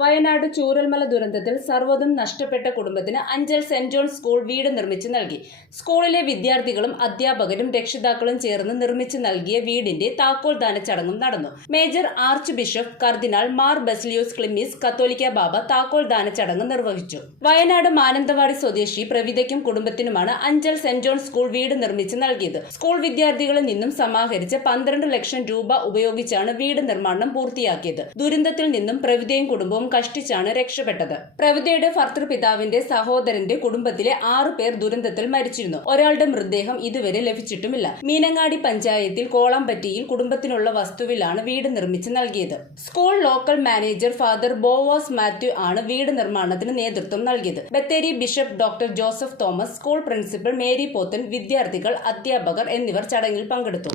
വയനാട് ചൂരൽമല ദുരന്തത്തിൽ സർവ്വതും നഷ്ടപ്പെട്ട കുടുംബത്തിന് അഞ്ചൽ സെന്റ് ജോൺ സ്കൂൾ വീട് നിർമ്മിച്ചു നൽകി. സ്കൂളിലെ വിദ്യാർത്ഥികളും അധ്യാപകരും രക്ഷിതാക്കളും ചേർന്ന് നിർമ്മിച്ചു നൽകിയ വീടിന്റെ താക്കോൽദാന ചടങ്ങും നടന്നു. മേജർ ആർച്ച് ബിഷപ്പ് കർദിനാൾ മാർ ബസിലിയോസ് ക്ലിമ്മീസ് കത്തോലിക്ക ബാബ താക്കോൽദാന ചടങ്ങ് നിർവഹിച്ചു. വയനാട് മാനന്തവാടി സ്വദേശി പ്രവിതയ്ക്കും കുടുംബത്തിനുമാണ് അഞ്ചൽ സെന്റ് ജോൺ സ്കൂൾ വീട് നിർമ്മിച്ചു നൽകിയത്. സ്കൂൾ വിദ്യാർത്ഥികളിൽ നിന്നും സമാഹരിച്ച 12 ലക്ഷം രൂപ ഉപയോഗിച്ചാണ് വീട് നിർമ്മാണം പൂർത്തിയാക്കിയത്. ദുരന്തത്തിൽ നിന്നും പ്രവിതയും കുടുംബവും കഷ്ടിച്ചാണ് രക്ഷപ്പെട്ടത്. പ്രവിതയുടെ ഭർത്തൃപിതാവിന്റെ സഹോദരന്റെ കുടുംബത്തിലെ 6 പേർ ദുരന്തത്തിൽ മരിച്ചിരുന്നു. ഒരാളുടെ മൃതദേഹം ഇതുവരെ ലഭിച്ചിട്ടുമില്ല. മീനങ്ങാടി പഞ്ചായത്തിൽ കോളാമ്പറ്റിയിൽ കുടുംബത്തിനുള്ള വസ്തുവിലാണ് വീട് നിർമ്മിച്ചു നൽകിയത്. School local manager father Boaz Mathew ആണ് വീട് നിർമ്മാണത്തിന് നേതൃത്വം നൽകിയത്. Bathery bishop doctor Joseph Thomas, school principal Mary Pothan, വിദ്യാർത്ഥികൾ, അധ്യാപകർ എന്നിവർ ചടങ്ങിൽ പങ്കെടുത്തു.